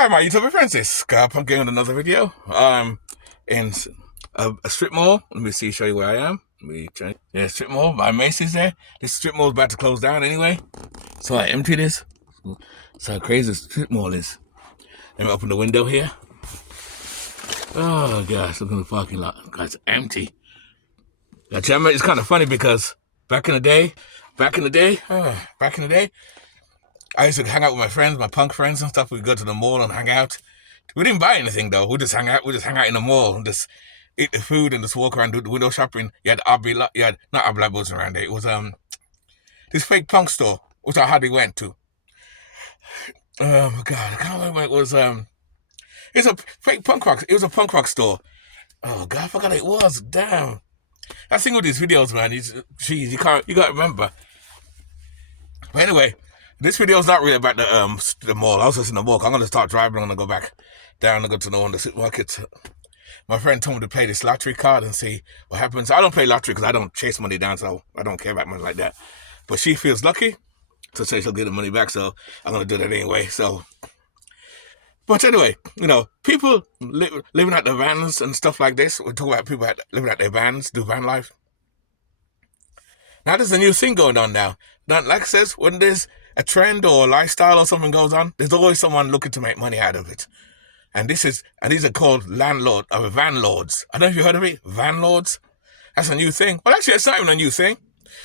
Hi, my YouTube friends. It's Scar Pumpkin with another video. In a strip mall. Let me see, show you where I am. Yeah, strip mall. My Macy's there. This strip mall is about to close down anyway, so I empty this. So how crazy this strip mall is. Let me open the window here. Oh gosh, look at the parking lot. God, it's empty. Actually, it's kind of funny because back in the day, I used to hang out with my friends, my punk friends and stuff. We'd go to the mall and hang out. We didn't buy anything though. We just hang out. We just hang out in the mall and just eat the food and just walk around, do the window shopping. You had you had not RB Labels around there. It was this fake punk store which I hardly went to. Oh my god, I can't remember. It was it's a fake punk rock. It was a punk rock store. Oh god, I forgot it was. Damn. I think with these videos, man. You can't remember. But anyway, this video is not really about the mall. I was just in the mall. I'm gonna start driving. I'm gonna go back down and go to the supermarket. My friend told me to play this lottery card and see what happens. I don't play lottery because I don't chase money down, so I don't care about money like that. But she feels lucky to say she'll get the money back, so I'm gonna do that anyway. So, but anyway, people living at the vans and stuff like this. We talk about people living at their vans, do van life. Now there's a new thing going on now. Now, like I says, when there's a trend or a lifestyle or something goes on, there's always someone looking to make money out of it. And these are called van lords. I don't know if you heard of it, van lords. That's a new thing. Well, actually, it's not even a new thing.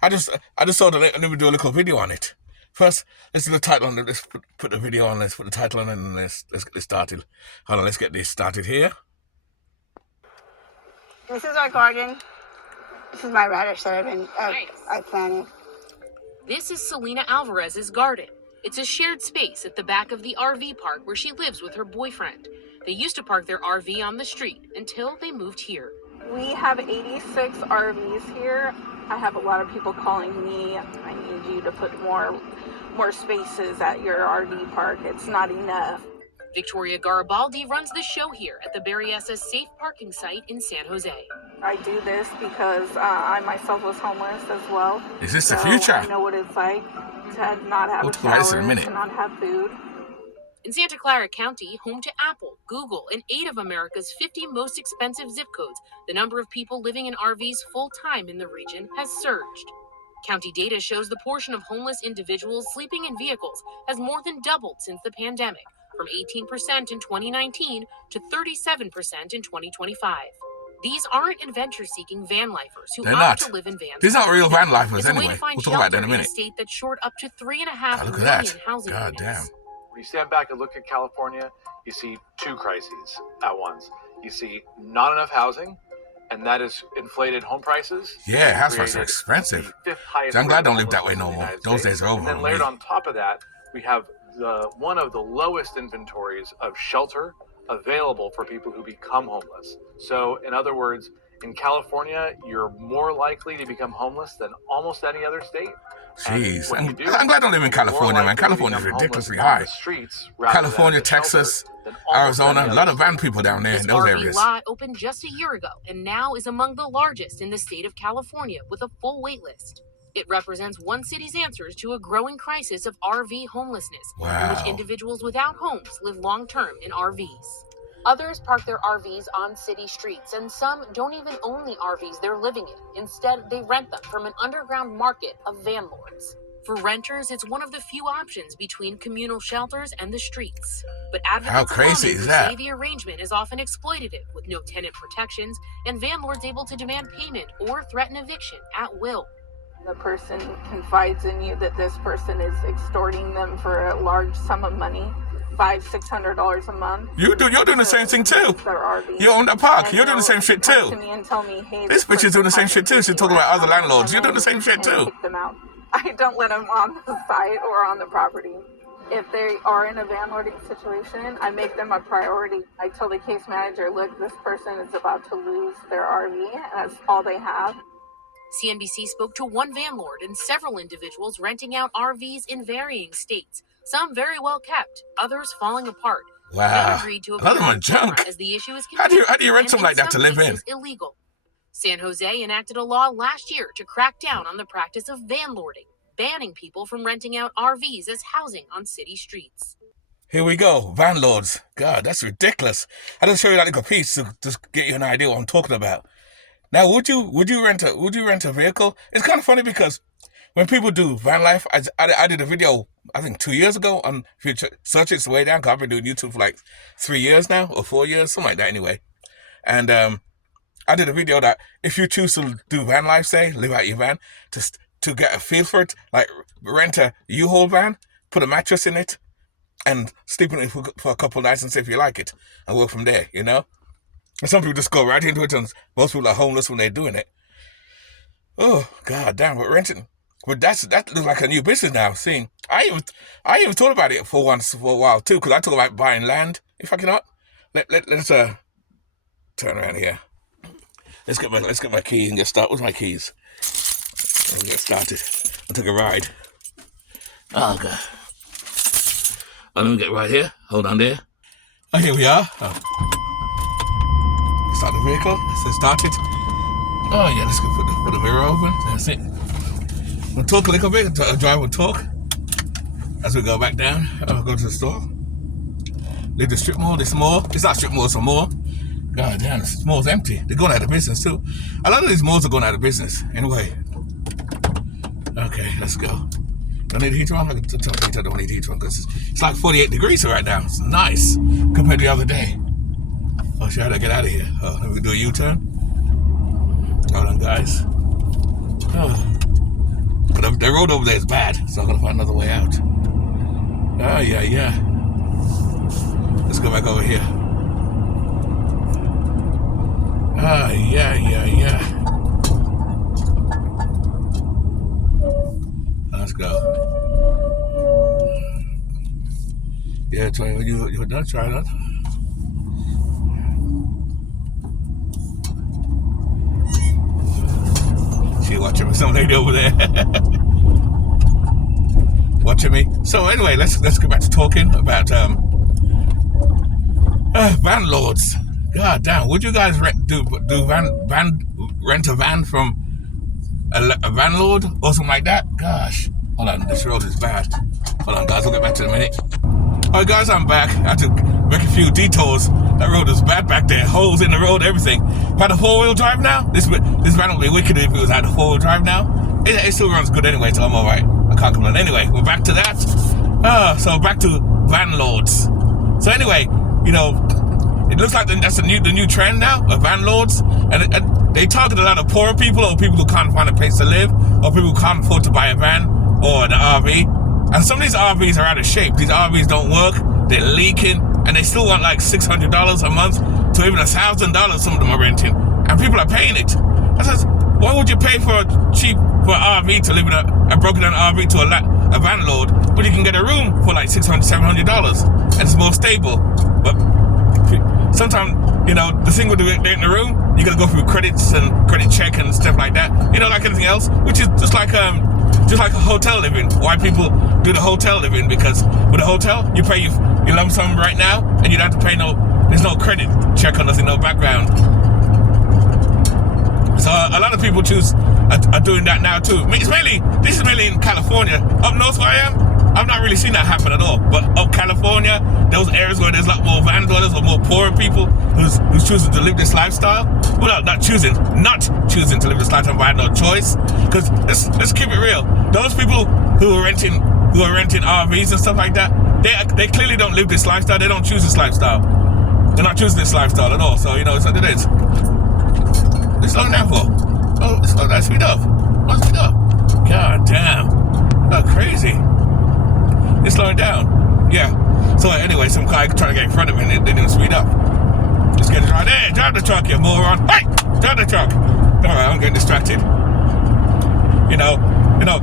I just thought let me do a little video on it. First, let's do the title on it. Let's put the video on. Let's put the title on it and let's get this started. Hold on, let's get this started here. This is our garden. This is my radish that I planted. This is Selena Alvarez's garden. It's a shared space at the back of the RV park where she lives with her boyfriend. They used to park their RV on the street until they moved here. We have 86 RVs here. I have a lot of people calling me, I need you to put more spaces at your RV park. It's not enough. Victoria Garibaldi runs the show here at the Berryessa Safe Parking Site in San Jose. I do this because I myself was homeless as well. Is this the future? I know what it's like to not have a shower, to not have food. In Santa Clara County, home to Apple, Google, and 8 of America's 50 most expensive zip codes, the number of people living in RVs full-time in the region has surged. County data shows the portion of homeless individuals sleeping in vehicles has more than doubled since the pandemic, from 18% in 2019 to 37% in 2025. These aren't adventure-seeking van lifers who opt to live in vans. These aren't real van lifers anyway. We'll talk about that in a minute. A state that's short up to 3.5 million housing units. Damn. When you stand back and look at California, you see two crises at once. You see not enough housing, and that is inflated home prices. Yeah, house prices are expensive. So I'm glad I don't live that way no more. Those days are over. And then layered on top of that, we have one of the lowest inventories of shelter available for people who become homeless. So in other words, in California, you're more likely to become homeless than almost any other state. Jeez, I'm glad I don't live in California, man. California is ridiculously high. California, Texas, Arizona, a lot of van people down there in those areas. This RV lot opened just a year ago and now is among the largest in the state of California with a full wait list. It represents one city's answers to a growing crisis of RV homelessness, in which individuals without homes live long-term in RVs. Others park their RVs on city streets, and some don't even own the RVs they're living in. Instead, they rent them from an underground market of van lords. For renters, it's one of the few options between communal shelters and the streets. But advocates say the arrangement is often exploitative, with no tenant protections, and van lords able to demand payment or threaten eviction at will. The person confides in you that this person is extorting them for a large sum of money. $500-600 a month. You're doing the same thing too. You own that park. You're doing the same shit too. This bitch is doing the same shit too. She's talking about other landlords. You're doing the same shit too. I don't let them on the site or on the property. If they are in a van lording situation, I make them a priority. I tell the case manager, look, this person is about to lose their RV, and that's all they have. CNBC spoke to one van lord and several individuals renting out RVs in varying states. Some very well kept, others falling apart. Wow. Agreed to a lot of them are junk. As the issue is how do you rent something like that to live in? Illegal. San Jose enacted a law last year to crack down on the practice of van lording, banning people from renting out RVs as housing on city streets. Here we go, van lords. God, that's ridiculous. I just show you that little piece to just get you an idea what I'm talking about. Now, would you rent a vehicle? It's kind of funny because when people do van life, I did a video I think 2 years ago on, if you search it's way down, because I've been doing YouTube for like 3 years now or 4 years, something like that anyway. And I did a video that if you choose to do van life, say live out your van, to get a feel for it, like rent a U-Haul van, put a mattress in it, and sleep in it for a couple of nights and see if you like it, and work from there, you know? And some people just go right into it, and most people are homeless when they're doing it. Oh, god damn, but renting. But that looks like a new business now, seeing. I even thought about it for a while too, because I talk about buying land. If I cannot, let's turn around here. Let's get my key and get started. Where's my keys? Let's get started. I took a ride. Oh god. Oh, let me get right here. Hold on there. Oh, here we are. Oh. Start the vehicle. Let's start it. Oh yeah, let's go put the mirror open. That's it. We'll talk a little bit. Drive will talk as we go back down. I'll go to the store. Leave the strip mall. This mall. It's not strip mall. It's a mall. God damn, this mall's empty. They're going out of business too. A lot of these malls are going out of business. Anyway. Okay, let's go. Don't need a heater on? I don't need a heater on because it's like 48 degrees right now. It's nice compared to the other day. Oh shit, how do I get out of here? Oh, let me do a U-turn. Hold on, guys. Oh. But the road over there is bad, so I'm gonna find another way out. Oh yeah. Let's go back over here. Ah, yeah. Let's go. Yeah, try you done. Try that. She watching me. Some lady over there watching me. So anyway, let's go back to talking about van lords. God damn, would you guys rent a van from a van lord or something like that? Gosh, hold on, this road is bad. Hold on, guys, we'll get back to it in a minute. Alright, guys, I'm back. I had to make a few detours. That road is bad back there. Holes in the road, everything. If I had a four-wheel drive now, this van would be wicked if it was had a four-wheel drive now. It still runs good anyway, so I'm alright. I can't complain. Anyway, we're back to that. So back to van lords. So anyway, you know, it looks like that's the new trend now of van lords, and they target a lot of poorer people or people who can't find a place to live or people who can't afford to buy a van or an RV. And some of these RVs are out of shape. These RVs don't work. They're leaking, and they still want like $600 a month to even $1,000. Some of them are renting, and people are paying it. I says, why would you pay for an RV to live in a broken down RV to a van lord when you can get a room for like $600, $700 and it's more stable? But sometimes, you know, the thing with getting a room, you gotta go through credits and credit check and stuff like that. You know, like anything else, which is just like a hotel living. Why people do the hotel living? Because with a hotel, you pay your lump sum right now, and you don't have to pay there's no credit check on nothing, no background. So a lot of people are doing that now too. This is mainly in California. Up north where I am, I've not really seen that happen at all. But up California, those areas where there's a lot more van dwellers or more poorer people who's choosing to live this lifestyle. Well, not choosing to live this lifestyle, but I had no choice. Because let's keep it real. Those people who are renting RVs and stuff like that, they clearly don't live this lifestyle. They don't choose this lifestyle. They're not choosing this lifestyle at all. So, you know, it's what it is. What's slowing down for? Oh, slow down. Speed up. Oh, speed up. God damn. Oh, crazy. It's slowing down. Yeah. So anyway, some guy trying to get in front of me and they didn't speed up. Just get it right there. Drive the truck, you moron. Hey! Drive the truck. Alright, I'm getting distracted. You know,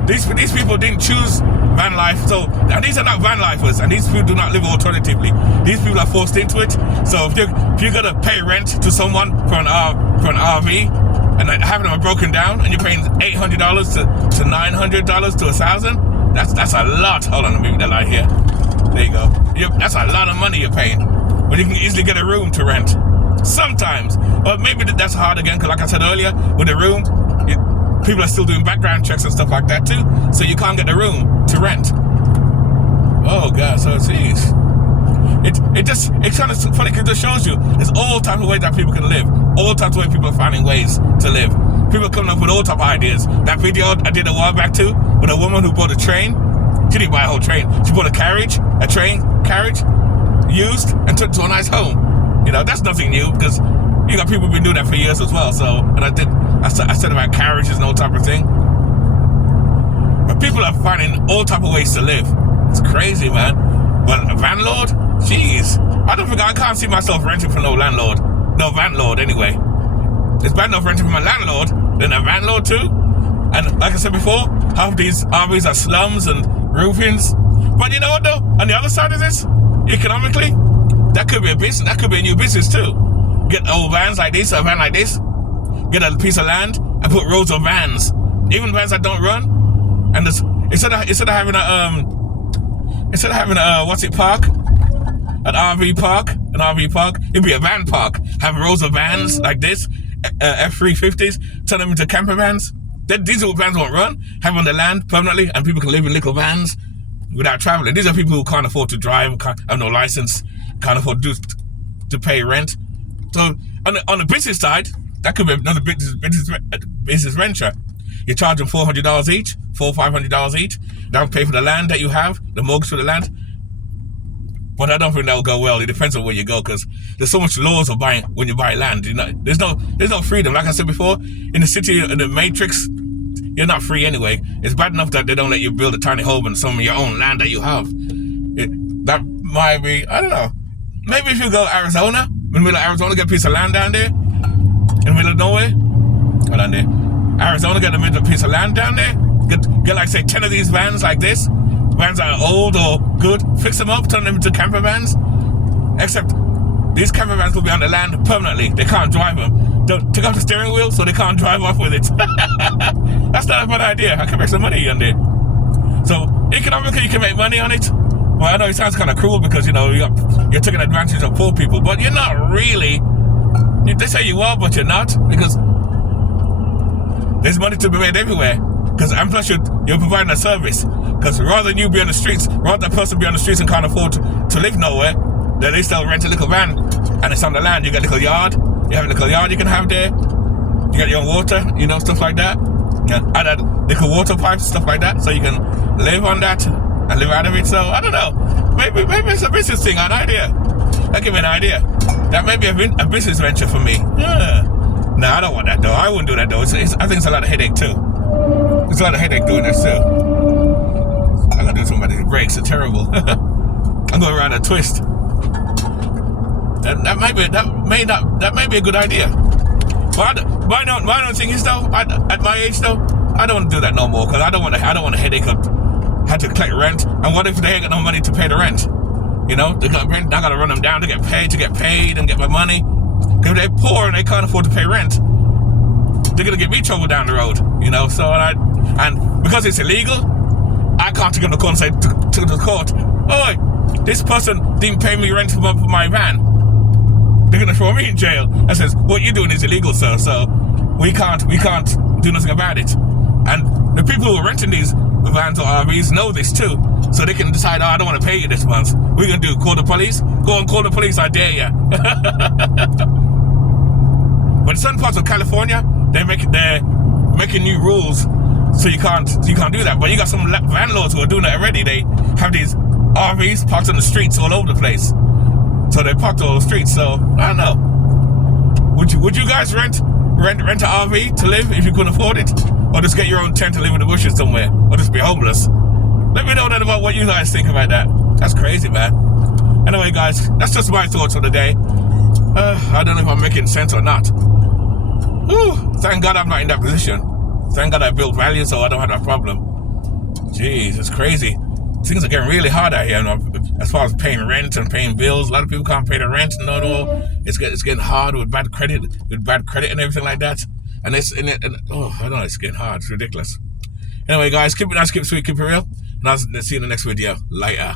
these people didn't choose van life. So these are not van lifers, and these people do not live alternatively. These people are forced into it. So if you're gonna pay rent to someone for an RV, and having them broken down, and you're paying $800 to $900 to $1,000, that's a lot. Hold on, let me move that light here. There you go. That's a lot of money you're paying, but you can easily get a room to rent. Sometimes, but maybe that's hard again, because like I said earlier, with the room, people are still doing background checks and stuff like that too, so you can't get the room to rent. Oh god, so geez. it's kind of funny because it just shows you there's all types of ways that people can live. All types of ways people are finding ways to live. People are coming up with all types of ideas. That video I did a while back too, with a woman who bought a train. She didn't buy a whole train. She bought a train carriage, used, and took it to a nice home. You know, that's nothing new because you got people who've been doing that for years as well. So, and I said about carriages and all type of thing. But people are finding all type of ways to live. It's crazy, man. But a landlord? Jeez. I can't see myself renting from no landlord. No landlord, anyway. It's bad enough renting from a landlord, then a landlord too. And like I said before, half these RVs are slums and roofings. But you know what though? On the other side of this, economically, that could be a business. That could be a new business too. Get old vans like this, a van like this. Get a piece of land and put rows of vans. Even vans that don't run. And instead of having a park, an RV park, it'd be a van park. Have rows of vans like this, F350s, turn them into camper vans. Then these little vans won't run. Have them on the land permanently, and people can live in little vans without traveling. These are people who can't afford to drive, have no license, can't afford to pay rent. So on the business side, that could be another business venture. You charge them $400 each, $500 each. They'll pay for the land that you have, the mortgage for the land. But I don't think that will go well. It depends on where you go, because there's so much laws of buying when you buy land. You know, there's no freedom. Like I said before, in the city, in the Matrix, you're not free anyway. It's bad enough that they don't let you build a tiny home on some of your own land that you have. That might be, I don't know. Maybe if you go to Arizona, in the middle of Arizona, get a piece of land down there, in the middle of nowhere. Hold on there. Arizona, get a piece of land down there. Get like say 10 of these vans like this. Vans that are old or good, fix them up, turn them into camper vans. Except these camper vans will be on the land permanently. They can't drive them. They'll take off the steering wheel so they can't drive off with it. That's not a bad idea. I can make some money on there. So economically, you can make money on it. Well, I know it sounds kind of cruel because you know you're taking advantage of poor people, but you're not really. They say you are, but you're not, because there's money to be made everywhere. And plus you're providing a service. Because rather than you be on the streets, rather than a person be on the streets and can't afford to live nowhere, then they still rent a little van and it's on the land. You got a little yard. You have a little yard you can have there. You got your own water, you know, stuff like that. Add little water pipes, stuff like that, so you can live on that and live out of it. So I don't know. Maybe it's a business thing, an idea. That give me an idea. That may be a business venture for me. Yeah. No, I don't want that though. I wouldn't do that though. I think it's a lot of headache too. It's a lot of headache doing this too. I gotta do something about these brakes. They're terrible. I'm going around a twist. That may be a good idea. But my own thing is though, at my age though, I don't want to do that no more, because I don't want a headache of had to collect rent. And what if they ain't got no money to pay the rent? You know, I gotta run them down to get paid and get my money. If they're poor and they can't afford to pay rent, they're gonna get me trouble down the road. You know, so and because it's illegal, I can't take them to court and say to the court, "Oh, this person didn't pay me rent for my van." They're gonna throw me in jail. I says, "What you're doing is illegal, sir. So we can't do nothing about it." And the people who are renting these vans or RVs know this too, so they can decide, "Oh, I don't want to pay you this month. We're gonna do call the police. Go and call the police. I dare you." But in some parts of California, they're making new rules, so you can't do that. But you got some landlords who are doing that already. They have these RVs parked on the streets all over the place. So they parked all the streets. So I don't know. Would you guys rent an RV to live if you couldn't afford it, or just get your own tent to live in the bushes somewhere, or just be homeless? Let me know that about what you guys think about that. That's crazy, man. Anyway, guys, that's just my thoughts for the day. I don't know if I'm making sense or not. Whew, thank God I'm not in that position. Thank God I built value, so I don't have that problem. Jeez, it's crazy. Things are getting really hard out here, you know, as far as paying rent and paying bills. A lot of people can't pay the rent and all. It's getting hard with bad credit and everything like that. And I don't know, it's getting hard. It's ridiculous. Anyway, guys, keep it nice, keep it sweet, keep it real. And I'll see you in the next video. Later.